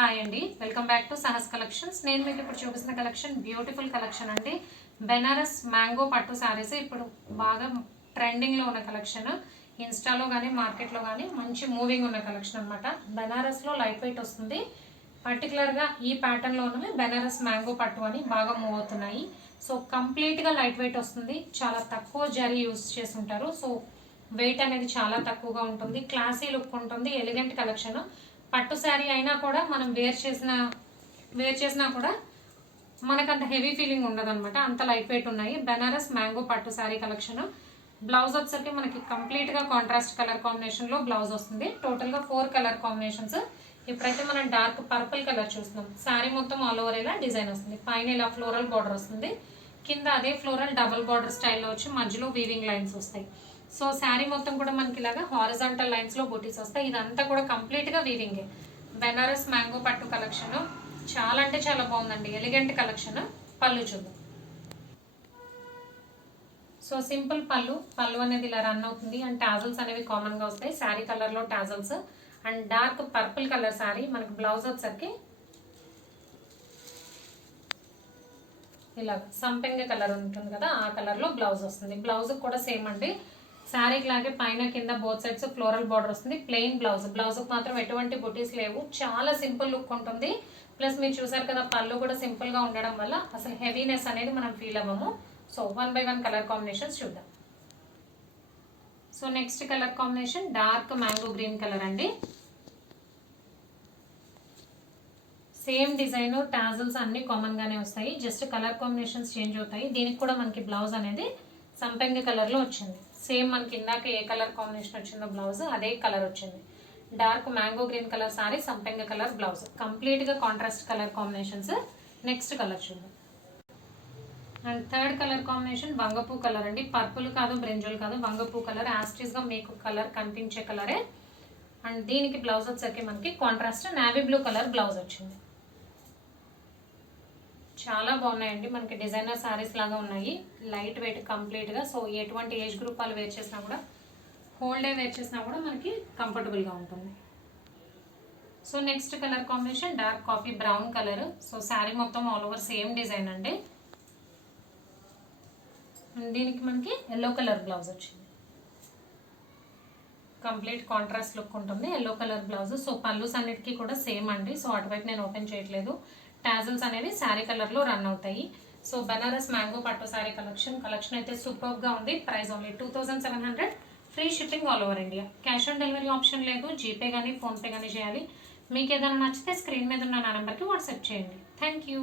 Hi అండి, welcome back to Sahas collections. నేను మీకు ఇప్పుడు చూపిస్తున్న కలెక్షన్ బ్యూటిఫుల్ కలెక్షన్ అండి. బెనారస్ మ్యాంగో పట్టు శారీస్ ఇప్పుడు బాగా ట్రెండింగ్లో ఉన్న కలెక్షన్. ఇన్స్టాలో కానీ మార్కెట్లో కానీ మంచి మూవింగ్ ఉన్న కలెక్షన్ అనమాట. బెనారస్లో లైట్ వెయిట్ వస్తుంది. పర్టికులర్గా ఈ ప్యాటర్న్లో ఉన్నవి బెనారస్ మ్యాంగో పట్టు అని బాగా మూవ్ అవుతున్నాయి. సో కంప్లీట్గా లైట్ వెయిట్ వస్తుంది. చాలా తక్కువ జరీ యూస్ చేసి ఉంటారు. సో వెయిట్ అనేది చాలా తక్కువగా ఉంటుంది. క్లాసీ లుక్ ఉంటుంది. Elegant collection. పట్టు శారీ అయినా కూడా మనం వేర్ చేసినా కూడా మనకంత హెవీ ఫీలింగ్ ఉండదు అనమాట. అంత లైట్ వెయిట్ ఉన్నాయి. బెనారస్ మ్యాంగో పట్టు శారీ కలెక్షన్. బ్లౌజ్ వచ్చేసరికి మనకి కంప్లీట్గా కాంట్రాస్ట్ కలర్ కాంబినేషన్లో బ్లౌజ్ వస్తుంది. టోటల్గా 4 కలర్ కాంబినేషన్స్. ఇప్పుడైతే మనం డార్క్ పర్పుల్ కలర్ చూస్తున్నాం. శారీ మొత్తం ఆల్ ఓవర్ ఇలా డిజైన్ వస్తుంది. పైన ఇలా ఫ్లోరల్ బార్డర్ వస్తుంది. కింద అదే ఫ్లోరల్ డబుల్ బార్డర్ స్టైల్లో వచ్చి మధ్యలో వీవింగ్ లైన్స్ వస్తాయి. సో శారీ మొత్తం కూడా మనకి ఇలాగా హారిజాంటల్ లైన్స్లో బూటీస్ వస్తాయి. ఇదంతా కూడా కంప్లీట్గా వీవింగే. బెనారస్ మ్యాంగో పట్టు కలెక్షన్ చాలా అంటే చాలా బాగుందండి. Elegant collection. పళ్ళు చూద్దాం. సో సింపుల్ పళ్ళు అనేది ఇలా రన్ అవుతుంది. అండ్ టాజల్స్ అనేవి కామన్గా వస్తాయి. శారీ కలర్లో tassels and dark purple colour sari. మనకి బ్లౌజ్ వచ్చేసరికి ఇలా సంపెంగ కలర్ ఉంటుంది కదా, ఆ కలర్లో బ్లౌజ్ వస్తుంది. బ్లౌజ్ కూడా సేమ్ అండి. శారీకి లాగే పైన కింద బోత్ సైడ్స్ ఫ్లోరల్ బార్డర్ వస్తుంది. ప్లెయిన్ బ్లౌజ్కి మాత్రం ఎటువంటి బుటీస్ లేవు. చాలా సింపుల్ లుక్ ఉంటుంది. ప్లస్ మీరు చూసారు కదా, పళ్ళు కూడా సింపుల్గా ఉండడం వల్ల అసలు హెవీనెస్ అనేది మనం ఫీల్ అవ్వము. సో 1 by 1 కలర్ కాంబినేషన్స్ చూద్దాం. So next colour combination dark mango green colour అండి. సేమ్ డిజైన్, టాజల్స్ అన్ని కామన్గానే వస్తాయి. జస్ట్ కలర్ కాంబినేషన్స్ చేంజ్ అవుతాయి. దీనికి కూడా మనకి బ్లౌజ్ అనేది సంపెంగ కలర్లో వచ్చింది. సేమ్ మనకి ఇందాక ఏ కలర్ కాంబినేషన్ వచ్చిందో బ్లౌజ్ అదే కలర్ వచ్చింది. Dark mango green colour sari, సంపెంగ కలర్ బ్లౌజ్. కంప్లీట్గా contrast colour combinations. Next colour చూద్దాం. అండ్ థర్డ్ కలర్ కాంబినేషన్ వంగపూ కలర్ అండి. పర్పుల్ కాదు, బ్రింజల్ కాదు, వంగపూ కలర్. యాస్టీస్గా మీకు కలర్ కనిపించే కలరే. అండ్ దీనికి బ్లౌజ్ వచ్చేసరికి మనకి contrast navy blue colour blouse వచ్చింది. చాలా బాగున్నాయండి. మనకి డిజైనర్ శారీస్ లాగా ఉన్నాయి. లైట్ వెయిట్ కంప్లీట్గా. సో ఎటువంటి ఏజ్ గ్రూప్ వాళ్ళు వేర్ చేసినా కూడా, హోల్ డే వేర్ చేసినా కూడా మనకి కంఫర్టబుల్గా ఉంటుంది. So next colour combination dark coffee brown colour. So sari మొత్తం ఆల్ ఓవర్ సేమ్ డిజైన్ అండి. దీనికి మనకి ఎల్లో కలర్ బ్లౌజ్ వచ్చింది. కంప్లీట్ కాంట్రాస్ట్ లుక్ ఉంటుంది. Yellow colour blouse. సో పళ్ళుస్ అన్నిటికీ కూడా సేమ్ అండి. సో అటువైపు నేను ఓపెన్ చేయట్లేదు. టాజల్స్ అనేవి శారీ కలర్లో రన్ అవుతాయి. సో బెనారస్ మ్యాంగో పట్టు శారీ కలెక్షన్ అయితే సూపర్గా ఉంది. Price only 2700. Free shipping all over India. Cash on delivery option లేదు. జీపే కానీ ఫోన్పే కానీ చేయాలి. మీకు ఏదైనా నచ్చితే స్క్రీన్ మీద ఉన్న నా నెంబర్కి వాట్సాప్ చేయండి. Thank you.